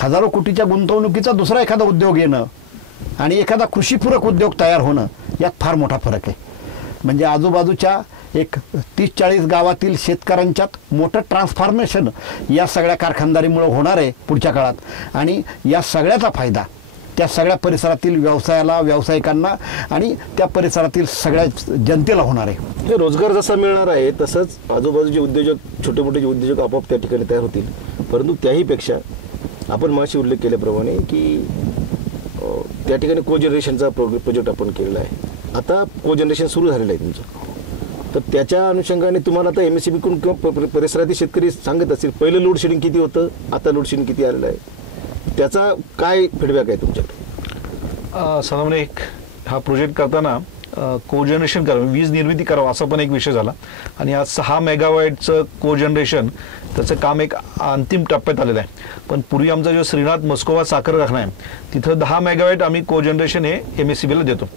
हजारो कोटीच्या गुंतवणुकीचा दुसरा एखादा उद्योग येणं आणि एखादा कृषीपूरक उद्योग तयार होणं यात फार मोठा फरक आहे. म्हणजे आजूबाजूच्या एक 30-40 गावातील शेतकऱ्यांच्यात मोठं ट्रान्सफॉर्मेशन या सगळ्या कारखानदारीमुळे होणार आहे पुढच्या काळात आणि या सगळ्याचा फायदा त्या सगळ्या परिसरातील व्यवसायाला, व्यावसायिकांना आणि त्या परिसरातील सगळ्या जनतेला होणार आहे. हे रोजगार जसा मिळणार आहे तसंच आजूबाजूचे उद्योजक, छोटे मोठे जे उद्योजक आपोआप त्या ठिकाणी तयार होतील. परंतु त्याहीपेक्षा आपण माशी उल्लेख केल्याप्रमाणे की त्या ठिकाणी कोजनरेशनचा प्रोजेक्ट आपण केलेला आहे. आता कोजनरेशन सुरू झालेलं आहे तुमचं, तर त्याच्या अनुषंगाने तुम्हाला आता MSCB कडून किंवा परिसरातील शेतकरी सांगत असतील पहिलं लोड शेडिंग किती होतं, आता लोड शेडिंग किती आलेलं आहे, त्याचा काय फीडबॅक आहे तुमच्याकडे? साधारण हा प्रोजेक्ट करताना कोजनरेशन करावं, वीज निर्मिती करावं असा पण एक विषय झाला आणि आज 6 मेगावॅटचं कोजनरेशन त्याचं काम एक अंतिम टप्प्यात आलेलं आहे. पण पूर्वी आमचा जो श्रीनाथ मस्कोवा साखर कारखाना आहे तिथं 10 मेगावॅट आम्ही कोजनरेशन हे MSCBला देतो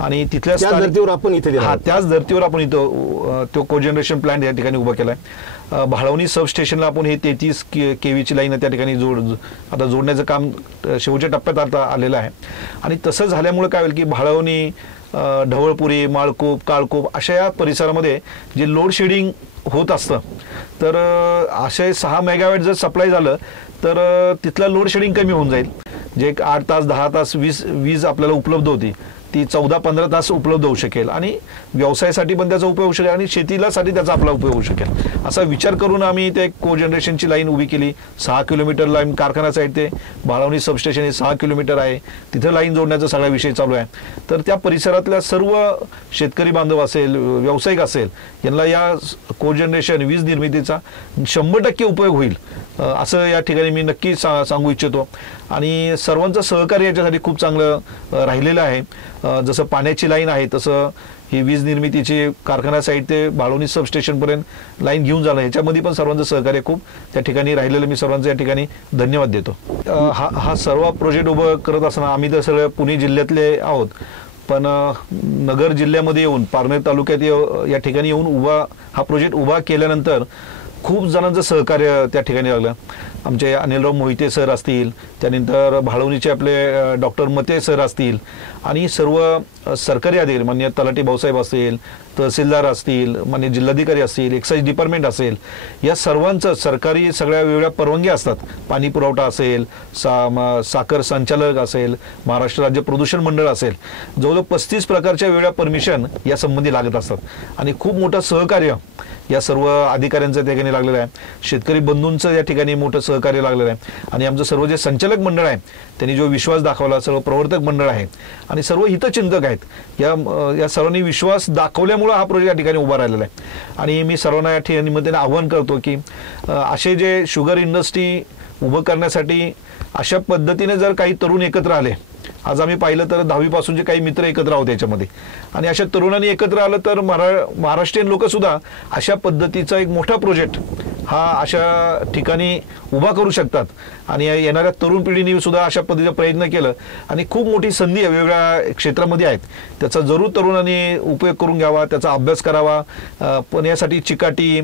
आणि तिथल्या धर्तीवर आपण इथे त्याच धर्तीवर आपण इथं तो कोजनरेशन प्लांट या ठिकाणी उभा केला आहे. भाळवणी सबस्टेशनला आपण हे 33 kVची लाईन त्या ठिकाणी आता जोडण्याचं काम शेवटच्या टप्प्यात आता आलेलं आहे आणि तसं झाल्यामुळे काय होईल की भाळवणी, ढवळपुरी, माळकूप, काळकूप अशा या परिसरामध्ये जे लोड शेडिंग होत असतं तर असे 6 मेगावॅट जर सप्लाय झालं तर तिथलं लोड शेडिंग कमी होऊन जाईल. जे 8 तास 10 तास वीज आपल्याला उपलब्ध होती ती 14-15 तास उपलब्ध होऊ शकेल आणि व्यवसायासाठी पण त्याचा उपयोग होऊ शकेल आणि शेतीलासाठी त्याचा आपला उपयोग होऊ शकेल. असा विचार करून आम्ही ते कोजनरेशनची लाईन उभी केली. 6 किलोमीटर लाईन कारखान्याचा आहे, ते भाळवणी सबस्टेशन हे 6 किलोमीटर आहे, तिथं लाईन जोडण्याचा सगळा विषय चालू आहे. तर त्या परिसरातल्या सर्व शेतकरी बांधव असेल, व्यावसायिक असेल यांना या कोजनरेशन वीज निर्मितीचा 100% उपयोग होईल असं या ठिकाणी मी नक्की सांगू इच्छितो आणि सर्वांचं सहकार्य याच्यासाठी खूप चांगलं राहिलेलं आहे. जसं पाण्याची लाईन आहे तसं ही वीज निर्मितीची कारखाना साईड ते भाळवणी सबस्टेशनपर्यंत लाईन घेऊन जाणं याच्यामध्ये पण सर्वांचं सहकार्य खूप त्या ठिकाणी राहिलेलं मी सर्वांचं या ठिकाणी धन्यवाद देतो. हा सर्व प्रोजेक्ट उभं करत असताना आम्ही तर सगळं पुणे जिल्ह्यातले आहोत पण नगर जिल्ह्यामध्ये येऊन पारनेर तालुक्यात या ठिकाणी येऊन हा प्रोजेक्ट उभा केल्यानंतर खूप जणांचं सहकार्य त्या ठिकाणी लागलं. आमचे अनिलराव मोहिते सर असतील, त्यानंतर भाळवणीचे आपले डॉक्टर मते सर असतील आणि सर्व सरकारी अधिकारी माननीय तलाठी भाऊसाहेब असतील, तहसीलदार असतील, माननीय जिल्हाधिकारी असतील, एक्साईज डिपार्टमेंट असेल, या सर्वांचं सरकारी सगळ्या वेगवेगळ्या परवानग्या असतात. पाणी पुरवठा असेल, साखर संचालक असेल, महाराष्ट्र राज्य प्रदूषण मंडळ असेल, जवळजवळ 35 प्रकारच्या वेगवेगळ्या परमिशन या संबंधी लागत असतात आणि खूप मोठं सहकार्य या सर्व अधिकाऱ्यांचं त्या ठिकाणी लागलेलं आहे. शेतकरी बंधूंचं या ठिकाणी मोठं सहकार्य लागलेलं आहे आणि आमचं सर्व जे संचालक मंडळ आहे त्यांनी जो विश्वास दाखवला, सर्व प्रवर्तक मंडळ आहे आणि सर्व हितचिंतक आहेत, या सर्वांनी विश्वास दाखवल्यामुळे हा प्रोजेक्ट या ठिकाणी उभा राहिलेला आहे. आणि मी सर्वांना या ठिकाणी निमित्ताने आव्हान करतो की असे जे शुगर इंडस्ट्री उभं करण्यासाठी अशा पद्धतीने जर काही तरुण एकत्र आले, आज आम्ही पाहिलं तर 10वी पासूनचे काही मित्र एकत्र आहोत याच्यामध्ये आणि अशा तरुणांनी एकत्र आलं तर महाराष्ट्रीयन लोक सुद्धा अशा पद्धतीचा एक मोठा प्रोजेक्ट हा अशा ठिकाणी उभा करू शकतात आणि येणाऱ्या तरुण पिढीने सुद्धा अशा पद्धतीचा प्रयत्न केलं आणि खूप मोठी संधी वेगवेगळ्या क्षेत्रामध्ये आहेत, त्याचा जरूर तरुणांनी उपयोग करून घ्यावा, त्याचा अभ्यास करावा. पण यासाठी चिकाटी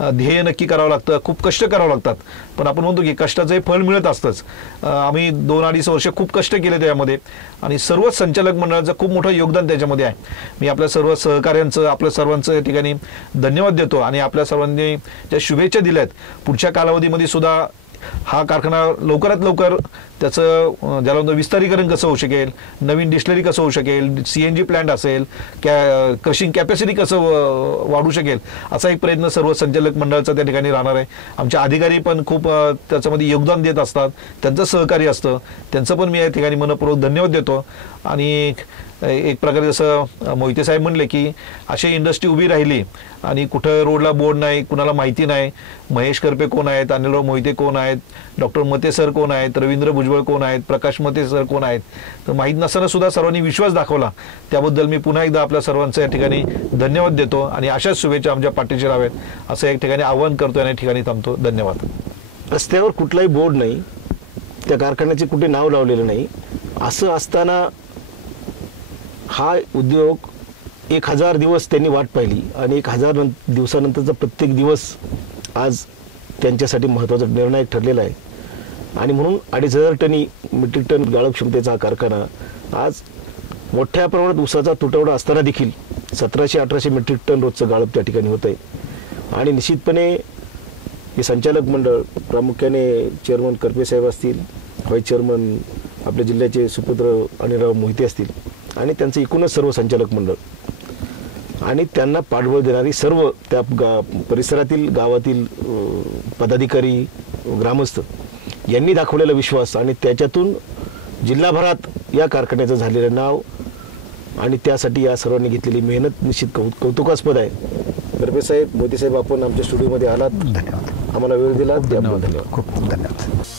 ध्येय नक्की करावं लागतं, खूप कष्ट करावं लागतात. पण आपण म्हणतो की कष्टाचं फळ मिळत असतंच. आम्ही 2-2.5 वर्ष खूप कष्ट केले त्यामध्ये आणि सर्व संचालक मंडळाचं खूप मोठं योगदान त्याच्यामध्ये आहे. मी आपल्या सर्व सहकार्यांचं, आपल्या सर्वांचं या ठिकाणी धन्यवाद देतो आणि आपल्या सर्वांनी ज्या शुभेच्छा दिल्यात पुढच्या कालावधीमध्ये सुद्धा हा कारखाना लवकरात लवकर त्याचं ज्याला विस्तारीकरण कसं होऊ शकेल, नवीन डिस्टिलरी कसं होऊ शकेल, CNG प्लांट असेल, क्रशिंग कॅपॅसिटी कसं वाढू शकेल असा एक प्रयत्न सर्व संचालक मंडळाचा त्या ठिकाणी राहणार आहे. आमचे अधिकारी पण खूप त्याच्यामध्ये योगदान देत असतात, त्यांचं सहकार्य असतं, त्यांचं पण मी या ठिकाणी मनपूर्वक धन्यवाद देतो आणि एक प्रकारे जसं मोहिते साहेब म्हणले की अशी इंडस्ट्री उभी राहिली आणि कुठं रोडला बोर्ड नाही, कुणाला माहिती नाही, महेश करपे कोण आहेत, अनिलराव मोहिते कोण आहेत, डॉक्टर मते सर कोण आहेत, रवींद्र भुजबळ कोण आहेत, प्रकाश मते सर कोण आहेत, तर माहीत नसताना सुद्धा सर्वांनी विश्वास दाखवला. त्याबद्दल मी पुन्हा एकदा आपल्या सर्वांचं या ठिकाणी धन्यवाद देतो आणि अशाच शुभेच्छा आमच्या पाठीशी राहाव्यात असं एक ठिकाणी आवाहन करतो आणि या ठिकाणी थांबतो. धन्यवाद. रस्त्यावर कुठलाही बोर्ड नाही, त्या कारखान्याचे कुठे नाव लावलेलं नाही, असं असताना हा उद्योग 1000 दिवस त्यांनी वाट पाहिली आणि 1000 दिवसानंतरचा प्रत्येक दिवस आज त्यांच्यासाठी महत्त्वाचा निर्णायक ठरलेला आहे. आणि म्हणून 2500 मेट्रिक टन गाळप क्षमतेचा हा कारखाना आज मोठ्या प्रमाणात ऊसाचा तुटवडा असताना देखील 1700-1800 मेट्रिक टन रोजचं गाळप त्या ठिकाणी होत आहे. आणि निश्चितपणे हे संचालक मंडळ प्रामुख्याने चेअरमन करपे साहेब असतील, व्हाईस चेअरमन आपल्या जिल्ह्याचे सुपुत्र अनिलराव मोहिते असतील आणि त्यांचं एकूणच सर्व संचालक मंडळ आणि त्यांना पाठबळ देणारी सर्व त्या परिसरातील गावातील पदाधिकारी, ग्रामस्थ यांनी दाखवलेला विश्वास आणि त्याच्यातून जिल्हाभरात या कारखान्याचं झालेलं नाव आणि त्यासाठी या सर्वांनी घेतलेली मेहनत निश्चित कौतुकास्पद आहे. करपे साहेब, मोदी साहेब, आपण आमच्या स्टुडिओमध्ये आलात, धन्यवाद. आम्हाला वेळ दिला त्याबद्दल धन्यवाद. खूप धन्यवाद.